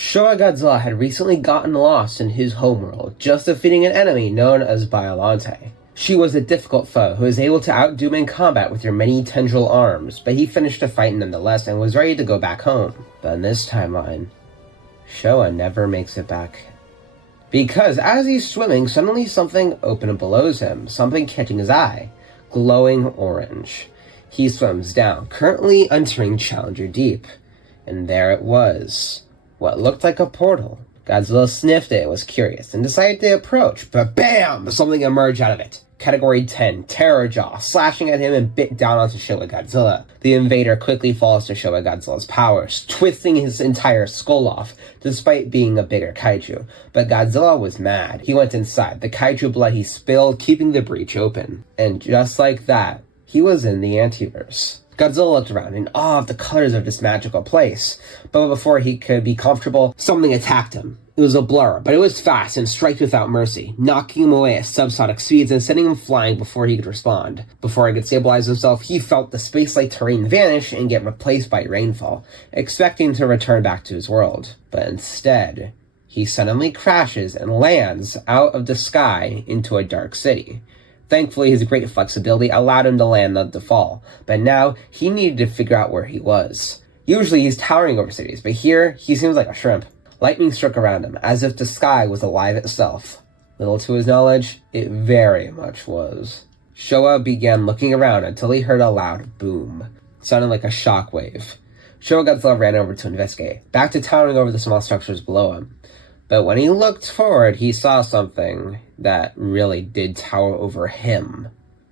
Showa Godzilla had recently gotten lost in his homeworld, just defeating an enemy known as Biollante. She was a difficult foe who was able to outdo him in combat with her many tendril arms, but he finished the fight nonetheless and was ready to go back home. But in this timeline, Showa never makes it back. Because as he's swimming, suddenly something opened below him, something catching his eye. Glowing orange. He swims down, currently entering Challenger Deep. And there it was. What looked like a portal. Godzilla sniffed it, was curious, and decided to approach, but BAM! Something emerged out of it. Category 10, Terror Jaw, slashing at him and bit down onto Showa Godzilla. The invader quickly falls to Showa Godzilla's powers, twisting his entire skull off, despite being a bigger kaiju. But Godzilla was mad. He went inside, the kaiju blood he spilled, keeping the breach open. And just like that, he was in the Antiverse. Godzilla looked around in awe of the colors of this magical place, but before he could be comfortable, something attacked him. It was a blur, but it was fast and striked without mercy, knocking him away at subsonic speeds and sending him flying before he could respond. Before he could stabilize himself, he felt the space-like terrain vanish and get replaced by rainfall, expecting to return back to his world. But instead, he suddenly crashes and lands out of the sky into a dark city. Thankfully, his great flexibility allowed him to land, not to fall, but now he needed to figure out where he was. Usually he's towering over cities, but here he seems like a shrimp. Lightning struck around him, as if the sky was alive itself. Little to his knowledge, it very much was. Showa began looking around until he heard a loud boom, sounding like a shockwave. Showa Godzilla ran over to investigate, back to towering over the small structures below him. But when he looked forward, he saw something that really did tower over him.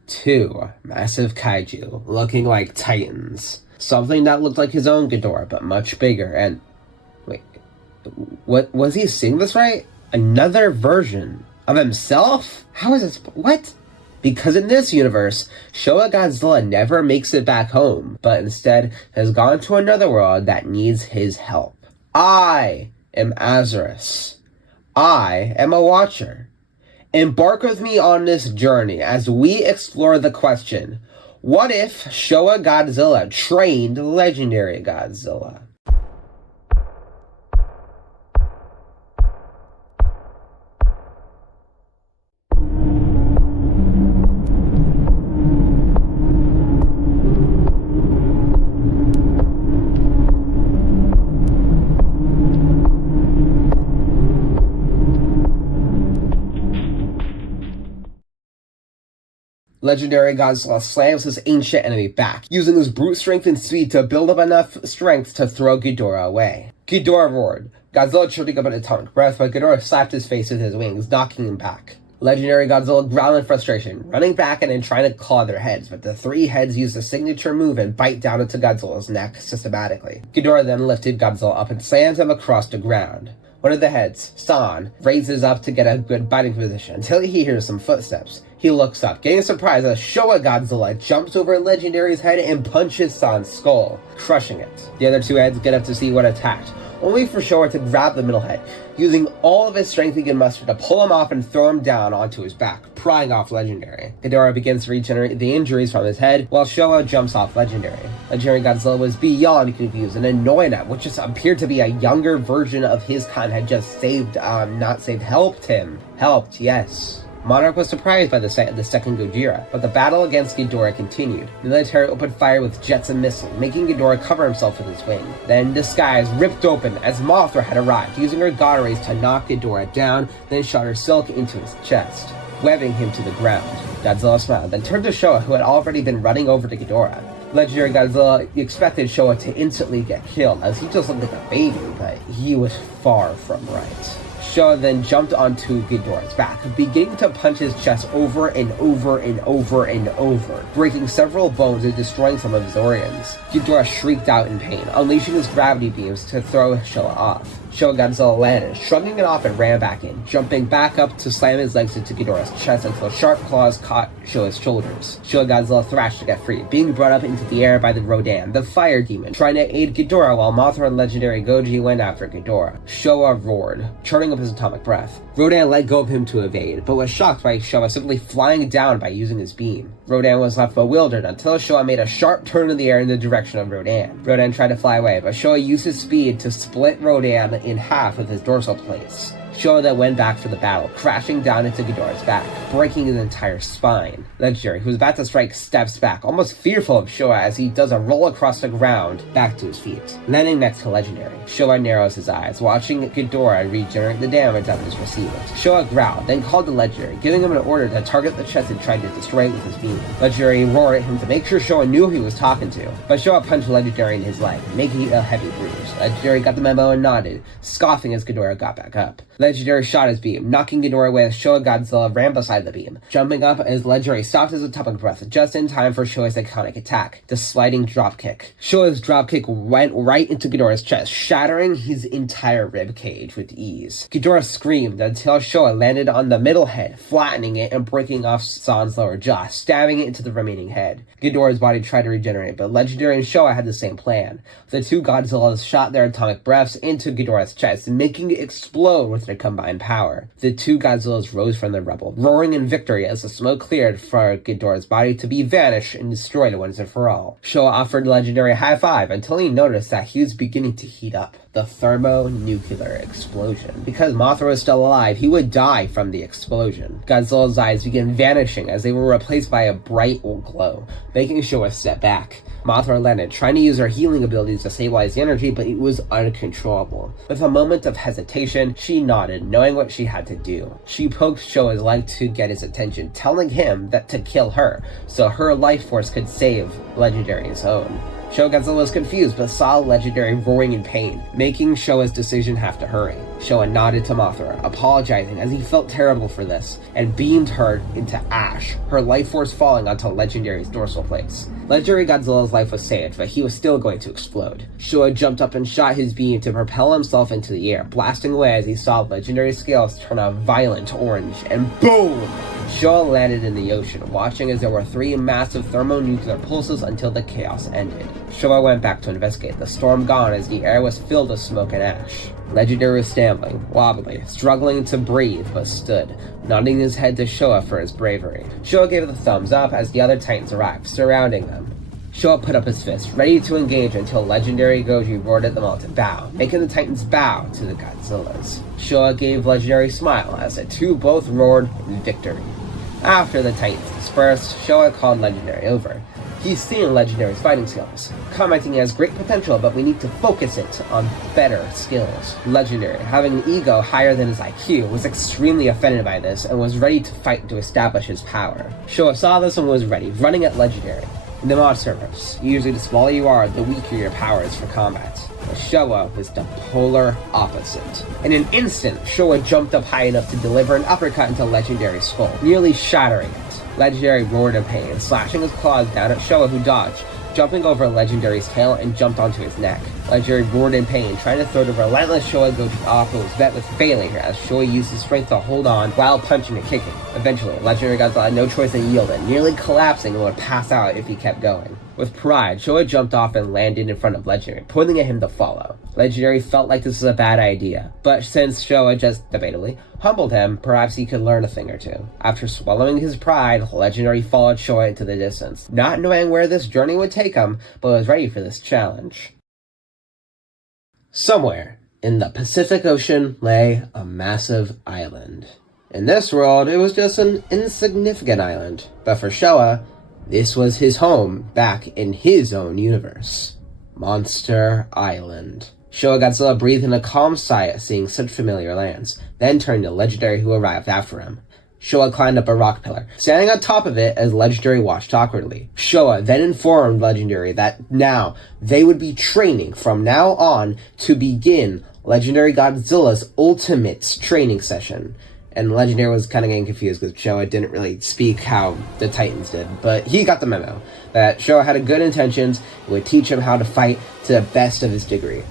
Two massive kaiju, looking like titans. Something that looked like his own Ghidorah, but much bigger, and... Wait, what, was he seeing this right? Another version of himself? How is this... What? Because in this universe, Showa Godzilla never makes it back home, but instead has gone to another world that needs his help. I am Azarus. I am a watcher. Embark with me on this journey as we explore the question, what if Showa Godzilla trained legendary Godzilla? Legendary Godzilla slams his ancient enemy back, using his brute strength and speed to build up enough strength to throw Ghidorah away. Ghidorah roared, Godzilla choking up an atomic breath, but Ghidorah slapped his face with his wings, knocking him back. Legendary Godzilla growled in frustration, running back and then trying to claw their heads, but the three heads used a signature move and bite down into Godzilla's neck systematically. Ghidorah then lifted Godzilla up and slammed him across the ground. One of the heads, San, raises up to get a good biting position until he hears some footsteps. He looks up, getting surprised as Showa Godzilla jumps over Legendary's head and punches San's skull, crushing it. The other two heads get up to see what attacked, only for Showa to grab the middle head, using all of his strength he can muster to pull him off and throw him down onto his back, prying off Legendary. Ghidorah begins to regenerate the injuries from his head, while Showa jumps off Legendary. Legendary Godzilla was beyond confused and annoyed at what just appeared to be a younger version of his kind had just helped him. Helped, yes. Monarch was surprised by the sight of the second Gojira, but the battle against Ghidorah continued. The military opened fire with jets and missiles, making Ghidorah cover himself with his wing. Then the skies ripped open as Mothra had arrived, using her God rays to knock Ghidorah down, then shot her silk into his chest, webbing him to the ground. Godzilla smiled, then turned to Showa, who had already been running over to Ghidorah. Legendary Godzilla expected Showa to instantly get killed, as he just looked like a baby, but he was far from right. Showa then jumped onto Ghidorah's back, beginning to punch his chest over and over and over and over, breaking several bones and destroying some of his organs. Ghidorah shrieked out in pain, unleashing his gravity beams to throw Showa off. Showa Godzilla landed, shrugging it off and ran back in, jumping back up to slam his legs into Ghidorah's chest until sharp claws caught Showa's shoulders. Showa Godzilla thrashed to get free, being brought up into the air by the Rodan, the fire demon, trying to aid Ghidorah while Mothra and Legendary Goji went after Ghidorah. Showa roared, churning up his atomic breath. Rodan let go of him to evade, but was shocked by Showa simply flying down by using his beam. Rodan was left bewildered until Showa made a sharp turn in the air in the direction of Rodan. Rodan tried to fly away, but Showa used his speed to split Rodan in half with his dorsal plates. Showa then went back for the battle, crashing down into Ghidorah's back, breaking his entire spine. Legendary, who was about to strike, steps back, almost fearful of Showa as he does a roll across the ground back to his feet. Landing next to Legendary, Showa narrows his eyes, watching Ghidorah regenerate the damage that was received. Showa growled, then called to Legendary, giving him an order to target the chest and tried to destroy it with his beam. Legendary roared at him to make sure Showa knew who he was talking to, but Showa punched Legendary in his leg, making it a heavy bruise. Legendary got the memo and nodded, scoffing as Ghidorah got back up. Legendary shot his beam, knocking Ghidorah away as Showa Godzilla ran beside the beam, jumping up as Legendary stopped his atomic breath just in time for Showa's iconic attack, the sliding dropkick. Showa's dropkick went right into Ghidorah's chest, shattering his entire rib cage with ease. Ghidorah screamed until Showa landed on the middle head, flattening it and breaking off Zan's lower jaw, stabbing it into the remaining head. Ghidorah's body tried to regenerate, but Legendary and Showa had the same plan. The two Godzillas shot their atomic breaths into Ghidorah's chest, making it explode with their combined power. The two Godzillas rose from their rubble, roaring in victory as the smoke cleared for Ghidorah's body to be vanished and destroyed once and for all. Showa offered Legendary a high five until he noticed that he was beginning to heat up. The thermonuclear explosion. Because Mothra was still alive, he would die from the explosion. Godzilla's eyes began vanishing as they were replaced by a bright glow, making Showa step back. Mothra landed, trying to use her healing abilities to stabilize the energy, but it was uncontrollable. With a moment of hesitation, she nodded, knowing what she had to do. She poked Showa's leg to get his attention, telling him that to kill her, so her life force could save Legendary's own. Showa Godzilla was confused, but saw Legendary roaring in pain, making Showa's decision have to hurry. Showa nodded to Mothra, apologizing as he felt terrible for this, and beamed her into ash, her life force falling onto Legendary's dorsal plates. Legendary Godzilla's life was saved, but he was still going to explode. Showa jumped up and shot his beam to propel himself into the air, blasting away as he saw Legendary's scales turn a violent orange, and boom! Showa landed in the ocean, watching as there were 3 massive thermonuclear pulses until the chaos ended. Showa went back to investigate, the storm gone as the air was filled with smoke and ash. Legendary was stumbling, wobbly, struggling to breathe, but stood, nodding his head to Showa for his bravery. Showa gave the thumbs up as the other Titans arrived, surrounding them. Showa put up his fist, ready to engage until Legendary Goji roared at them all to bow, making the Titans bow to the Godzillas. Showa gave Legendary a smile as the two both roared in victory. After the Titans dispersed, Showa called Legendary over. He's seen Legendary's fighting skills, commenting he has great potential, but we need to focus it on better skills. Legendary, having an ego higher than his IQ, was extremely offended by this and was ready to fight to establish his power. Showa saw this and was ready, running at Legendary. In the Monsterverse, usually the smaller you are, the weaker your power is for combat. But Showa was the polar opposite. In an instant, Showa jumped up high enough to deliver an uppercut into Legendary's skull, nearly shattering it. Legendary roared in pain, slashing his claws down at Showa, who dodged, jumping over Legendary's tail and jumped onto his neck. Legendary roared in pain, trying to throw the relentless Showa Goji off, but was met with failure as Showa used his strength to hold on while punching and kicking. Eventually, Legendary Godzilla had no choice than yield, nearly collapsing and would pass out if he kept going. With pride, Showa jumped off and landed in front of Legendary, pointing at him to follow. Legendary felt like this was a bad idea, but since Showa just, debatably, humbled him, perhaps he could learn a thing or two. After swallowing his pride, Legendary followed Showa into the distance, not knowing where this journey would take him, but was ready for this challenge. Somewhere in the Pacific Ocean lay a massive island. In this world, it was just an insignificant island, but for Showa, this was his home back in his own universe. Monster Island. Showa Godzilla breathed in a calm sigh at seeing such familiar lands, then turned to Legendary, who arrived after him. Showa climbed up a rock pillar, standing on top of it as Legendary watched awkwardly. Showa then informed Legendary that now they would be training from now on to begin Legendary Godzilla's ultimate training session. And Legendary was kind of getting confused because Showa didn't really speak how the Titans did. But he got the memo that Showa had good intentions and would teach him how to fight to the best of his degree.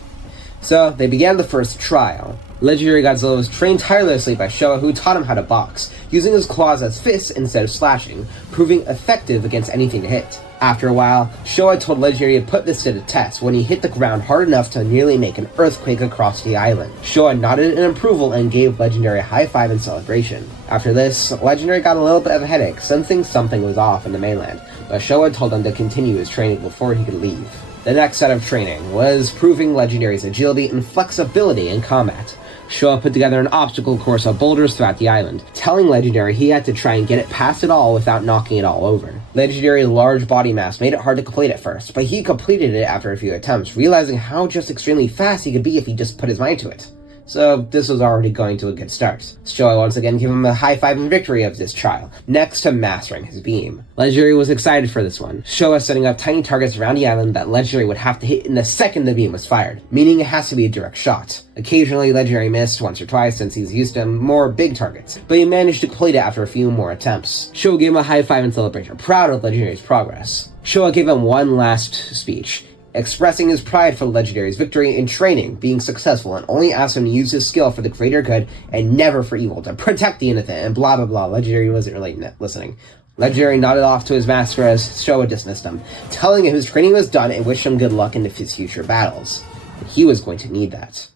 So they began the first trial. Legendary Godzilla was trained tirelessly by Showa, who taught him how to box, using his claws as fists instead of slashing, proving effective against anything to hit. After a while, Showa told Legendary to put this to the test when he hit the ground hard enough to nearly make an earthquake across the island. Showa nodded in approval and gave Legendary a high five in celebration. After this, Legendary got a little bit of a headache, sensing something was off in the mainland, but Showa told him to continue his training before he could leave. The next set of training was proving Legendary's agility and flexibility in combat. Showa put together an obstacle course of boulders throughout the island, telling Legendary he had to try and get it past it all without knocking it all over. Legendary's large body mass made it hard to complete at first, but he completed it after a few attempts, realizing how just extremely fast he could be if he just put his mind to it. So this was already going to a good start. Showa once again gave him a high five in victory of this trial, next to mastering his beam. Legendary was excited for this one, Showa setting up tiny targets around the island that Legendary would have to hit in the second the beam was fired, meaning it has to be a direct shot. Occasionally, Legendary missed once or twice since he's used to more big targets, but he managed to complete it after a few more attempts. Showa gave him a high five in celebration, proud of Legendary's progress. Showa gave him one last speech, expressing his pride for Legendary's victory in training, being successful, and only asked him to use his skill for the greater good and never for evil, to protect the innocent, and blah blah blah. Legendary wasn't really listening. Legendary nodded off to his master as Showa dismissed him, telling him his training was done and wished him good luck in his future battles. And he was going to need that.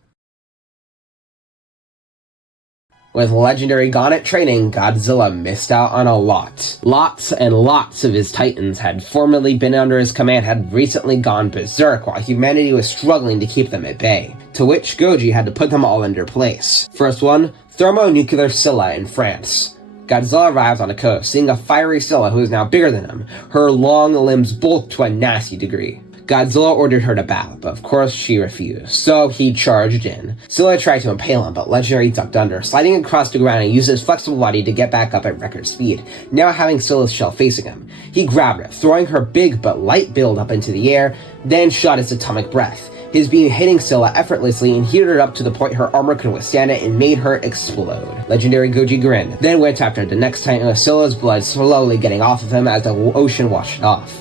With Legendary gone at training, Godzilla missed out on a lot. Lots and lots of his titans had formerly been under his command had recently gone berserk while humanity was struggling to keep them at bay, to which Goji had to put them all into place. First one, thermonuclear Scylla in France. Godzilla arrives on the coast, seeing a fiery Scylla who is now bigger than him, her long limbs bulked to a nasty degree. Godzilla ordered her to bow, but of course she refused, so he charged in. Scylla tried to impale him, but Legendary ducked under, sliding across the ground and used his flexible body to get back up at record speed, now having Scylla's shell facing him. He grabbed her, throwing her big but light build up into the air, then shot its atomic breath. His beam hitting Scylla effortlessly and heated her up to the point her armor could withstand it and made her explode. Legendary Goji grinned, then went after the next titan with Scylla's blood slowly getting off of him as the ocean washed it off.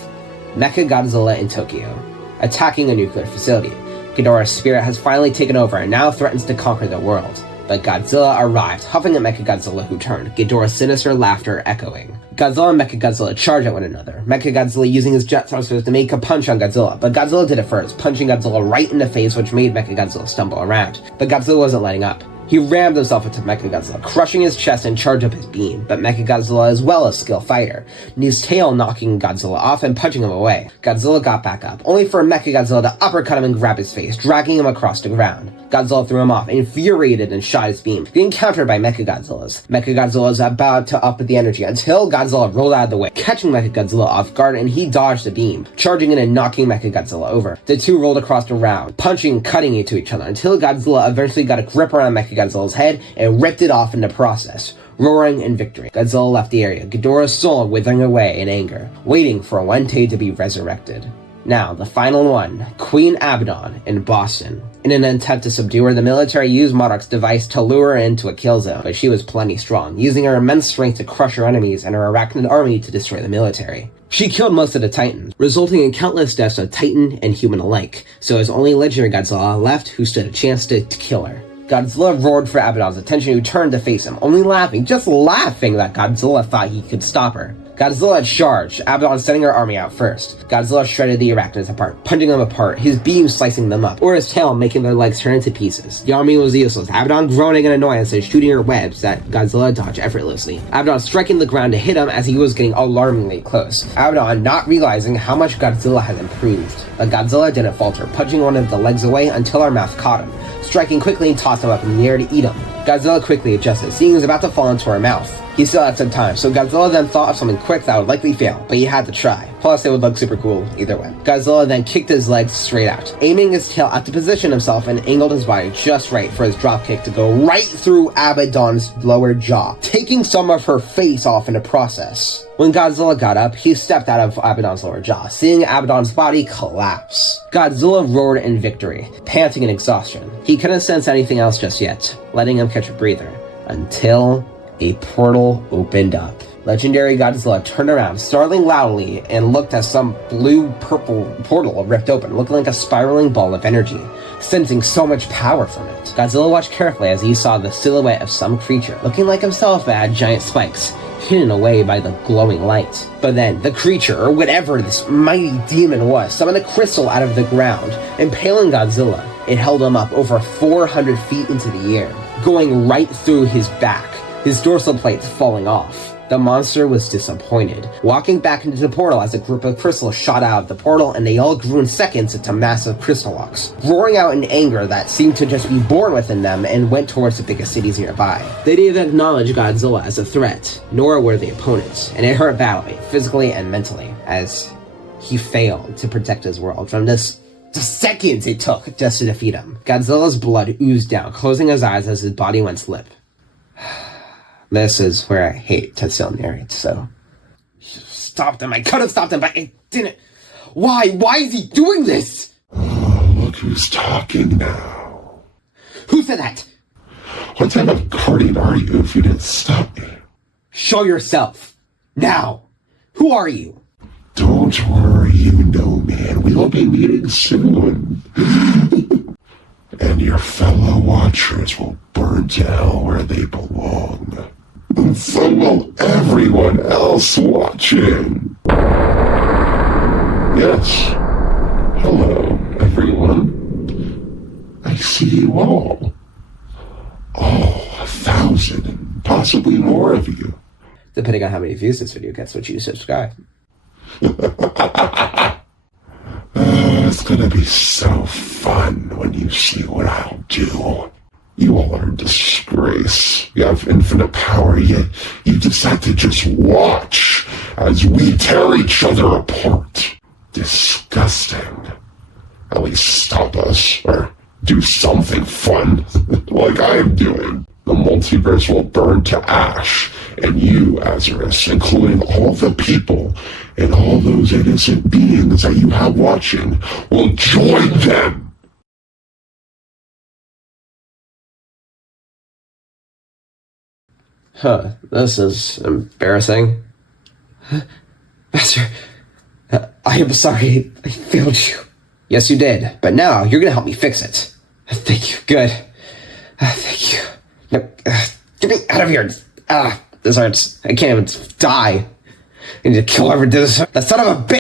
Mechagodzilla in Tokyo, attacking a nuclear facility. Ghidorah's spirit has finally taken over and now threatens to conquer the world. But Godzilla arrived, huffing at Mechagodzilla, who turned, Ghidorah's sinister laughter echoing. Godzilla and Mechagodzilla charge at one another, Mechagodzilla using his jet thrusters to make a punch on Godzilla, but Godzilla did it first, punching Godzilla right in the face, which made Mechagodzilla stumble around. But Godzilla wasn't letting up. He rammed himself into Mechagodzilla, crushing his chest and charged up his beam, but Mechagodzilla is well a skilled fighter, and his tail knocking Godzilla off and punching him away. Godzilla got back up, only for Mechagodzilla to uppercut him and grab his face, dragging him across the ground. Godzilla threw him off, infuriated, and shot his beam, being countered by Mechagodzilla's. Mechagodzilla is about to up the energy until Godzilla rolled out of the way, catching Mechagodzilla off guard, and he dodged the beam, charging in and knocking Mechagodzilla over. The two rolled across the ground, punching and cutting into each other, until Godzilla eventually got a grip around Mechagodzilla's head and ripped it off in the process. Roaring in victory, Godzilla left the area, Ghidorah's soul withering away in anger, waiting for one day to be resurrected. Now, the final one, Queen Abaddon in Boston. In an attempt to subdue her, the military used Monarch's device to lure her into a kill zone, but she was plenty strong, using her immense strength to crush her enemies and her arachnid army to destroy the military. She killed most of the Titans, resulting in countless deaths of Titan and human alike, so it was only Legendary Godzilla left who stood a chance to kill her. Godzilla roared for Abaddon's attention, who turned to face him, only laughing, just laughing that Godzilla thought he could stop her. Godzilla charged, Abaddon sending her army out first. Godzilla shredded the arachnids apart, punching them apart, his beam slicing them up, or his tail making their legs turn into pieces. The army was useless, Abaddon groaning in annoyance and shooting her webs that Godzilla dodged effortlessly. Abaddon striking the ground to hit him as he was getting alarmingly close. Abaddon not realizing how much Godzilla had improved. But Godzilla didn't falter, punching one of the legs away until her mouth caught him, striking quickly and tossed him up in the air to eat him. Godzilla quickly adjusted, seeing he was about to fall into her mouth. He still had some time, so Godzilla then thought of something quick that would likely fail, but he had to try. Plus, it would look super cool either way. Godzilla then kicked his legs straight out, aiming his tail out to position himself and angled his body just right for his dropkick to go right through Abaddon's lower jaw, taking some of her face off in the process. When Godzilla got up, he stepped out of Abaddon's lower jaw, seeing Abaddon's body collapse. Godzilla roared in victory, panting in exhaustion. He couldn't sense anything else just yet, letting him catch a breather, until a portal opened up. Legendary Godzilla turned around, snarling loudly, and looked as some blue-purple portal ripped open, looking like a spiraling ball of energy, sensing so much power from it. Godzilla watched carefully as he saw the silhouette of some creature, looking like himself but had giant spikes, hidden away by the glowing light. But then, the creature, or whatever this mighty demon was, summoned a crystal out of the ground, impaling Godzilla. It held him up over 400 feet into the air, going right through his back, his dorsal plates falling off. The monster was disappointed, walking back into the portal as a group of crystals shot out of the portal, and they all grew in seconds into massive crystal locks, roaring out in anger that seemed to just be born within them and went towards the biggest cities nearby. They didn't acknowledge Godzilla as a threat, nor were the opponents, and it hurt badly, physically and mentally, as he failed to protect his world from the seconds it took just to defeat him. Godzilla's blood oozed down, closing his eyes as his body went limp. This is where I hate to still narrate, so... Stopped him. I could have stopped him, but I didn't. Why? Why is he doing this? Oh, look who's talking now. Who said that? What type of guardian are you if you didn't stop me? Show yourself. Now. Who are you? Don't worry, you know, man. We'll be meeting soon. And your fellow watchers will burn to hell where they belong. And so will everyone else watching. Yes. Hello, everyone. I see you all. All 1,000 and possibly more of you. Depending on how many views this video gets, would you subscribe? It's gonna be so fun when you see what I'll do. You all are a disgrace. You have infinite power, yet you decide to just watch as we tear each other apart. Disgusting. At least stop us, or do something fun, like I am doing. The multiverse will burn to ash, and you, Azarus, including all the people and all those innocent beings that you have watching, will join them. Huh, this is embarrassing. Master, I am sorry I failed you. Yes, you did, but now you're gonna help me fix it. Thank you, good. Thank you. No, get me out of here. This hurts. I can't even die. I need to kill whoever did this. That son of a bitch!